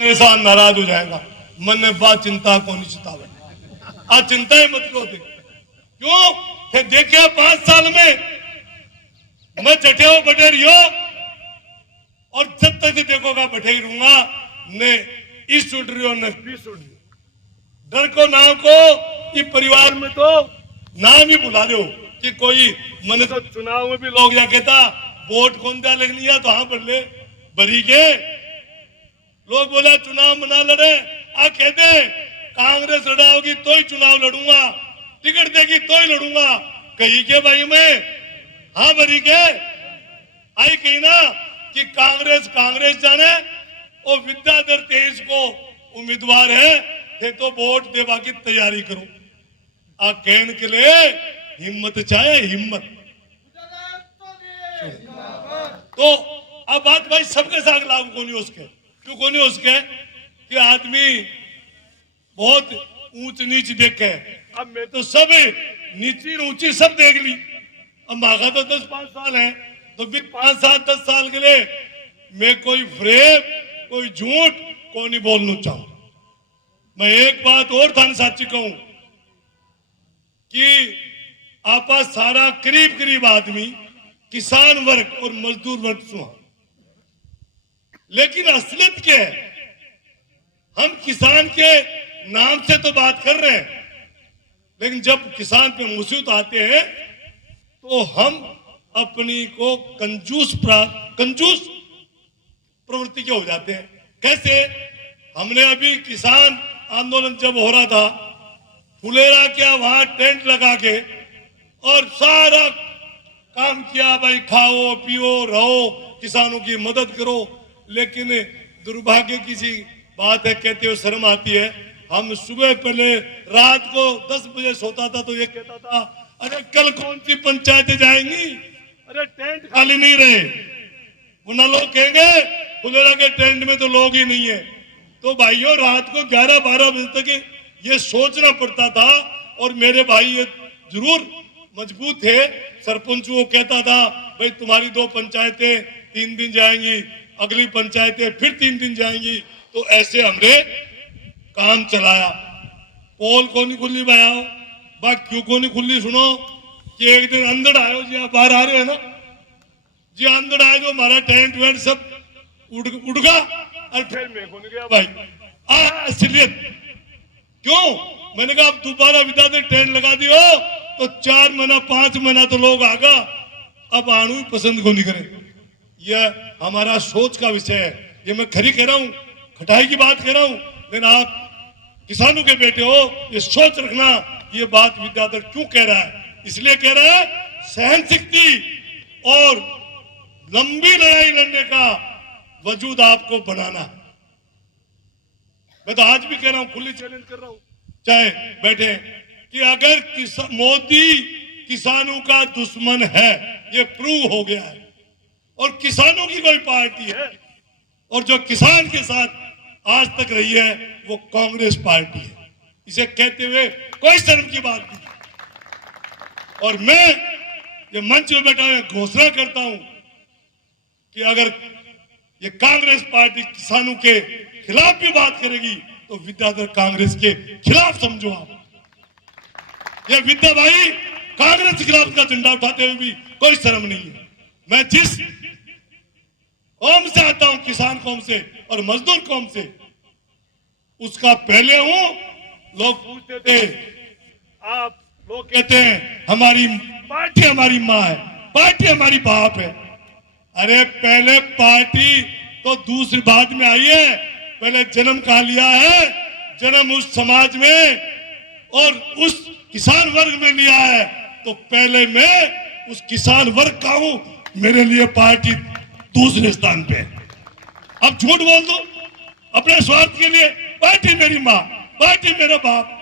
मेरे साथ नाराज हो जाएगा। मन में बात चिंता को नहीं चितावे, आज चिंता ही मत करो। क्यों कि देखिए 5 साल में मैं जटे हो बटे रही हो, और जब तक देखोगा बैठे ही रहूंगा। ने इस उड़ रही हो न बीस उड़ रही हो। डर को नाम को कि परिवार में तो नाम ही बुला रहे हो कि कोई मन तो चुनाव में भी लोग या कहता वोट कौन दिया लगनी है तो हाँ बदले बरी के लोग बोला चुनाव मना लड़े। आ कहते कांग्रेस लड़ाओगी तो ही चुनाव लड़ूंगा, टिकट देगी तो ही लड़ूंगा। कही के भाई मैं हाँ बरी के आई कही ना कि कांग्रेस जाने और विद्याधर 23 को उम्मीदवार है थे तो वोट देवा की तैयारी करो। आ कहने के लिए हिम्मत चाहे हिम्मत। तो अब बात भाई सबके साथ लागू को नहीं उसके, क्यों को नहीं उसके कि आदमी बहुत ऊंच नीच देखे। अब मैं तो सब नीची ऊंची सब देख ली। अब मांगा तो 10-5 साल है तो फिर 5-7-10 साल के लिए मैं कोई फ्रेब कोई झूठ को नहीं बोलना चाहूं। मैं एक बात और थाने साची कहूं कि आपा सारा करीब आदमी किसान वर्ग और मजदूर वर्ग सुहा, लेकिन असलियत क्या है? हम किसान के नाम से तो बात कर रहे हैं, लेकिन जब किसान पे मुसीबत आते हैं तो हम अपनी को कंजूस प्रवृत्ति के हो जाते हैं। कैसे? हमने अभी किसान आंदोलन जब हो रहा था, फुलेरा क्या वहां टेंट लगा के और सारा काम किया, भाई खाओ पियो रहो, किसानों की मदद करो। लेकिन दुर्भाग्य की सी बात है, कहते हो शर्म आती है। हम सुबह पहले रात को 10 बजे सोता था तो ये कहता था अरे कल कौन सी पंचायतें जाएंगी, अरे टेंट खाली नहीं रहे। वो ना लोग कहेंगे फुलेरा के टेंट में तो लोग ही नहीं है। तो भाइयों रात को 11-12 बजे तक ये सोचना पड़ता था। और मेरे भाई ये जरूर मजबूत थे, सरपंच वो कहता था भाई तुम्हारी 2 पंचायतें 3 दिन जाएंगी, अगली पंचायतें फिर 3 दिन जाएंगी। तो ऐसे हमने काम चलाया। पोल को नहीं खुली बनाओ, बात क्यों को नहीं खुली सुनो कि एक दिन अंदर आयो जी, आप बाहर आ रहे हो ना जी, अंदर आए तो हमारा टेंट वेंट सब उड़ गया और फिर मैं को नहीं गया भाई। असलियत क्यों? मैंने कहा अब दोबारा विद्याधर टेंट लगा दियो तो 4 महीना 5 महीना तो लोग आगा, अब आनू पसंद को नहीं करे। यह हमारा सोच का विषय है। ये मैं खरी कह रहा हूं, खटाई की बात कह रहा हूं, लेकिन आप किसानों के बेटे हो, ये सोच रखना ये बात विद्याधर क्यों कह रहा है। इसलिए कह रहा है सहन शक्ति और लंबी लड़ाई लड़ने का वजूद आपको बनाना। मैं तो आज भी कह रहा हूं, खुली चैलेंज कर रहा हूं, चाहे बैठे, कि अगर मोदी किसानों का दुश्मन है, ये प्रूव हो गया है, और किसानों की कोई पार्टी है और जो किसान के साथ आज तक रही है वो कांग्रेस पार्टी है। इसे कहते हुए कोई शर्म की बात नहीं। और मैं ये मंच में बैठा हुआ घोषणा करता हूं कि अगर ये कांग्रेस पार्टी किसानों के खिलाफ भी बात करेगी तो विद्याधर कांग्रेस के खिलाफ समझो आप। ये विद्या भाई कांग्रेस के खिलाफ का झंडा उठाते हुए भी कोई शर्म नहीं है। मैं जिस कौम से आता हूं, किसान कौम से और मजदूर कौम से, उसका पहले हूं। लोग पूछते थे, आप लोग कहते हैं हमारी पार्टी हमारी माँ है, पार्टी हमारी बाप है। अरे पहले पार्टी तो दूसरी बाद में आई है, पहले जन्म कहा लिया है, जन्म उस समाज में और उस किसान वर्ग में लिया है। तो पहले मैं उस किसान वर्ग का हूं, मेरे लिए पार्टी दूसरे स्थान पे। अब झूठ बोल दो अपने स्वार्थ के लिए, पार्टी मेरी माँ, पार्टी मेरा बाप।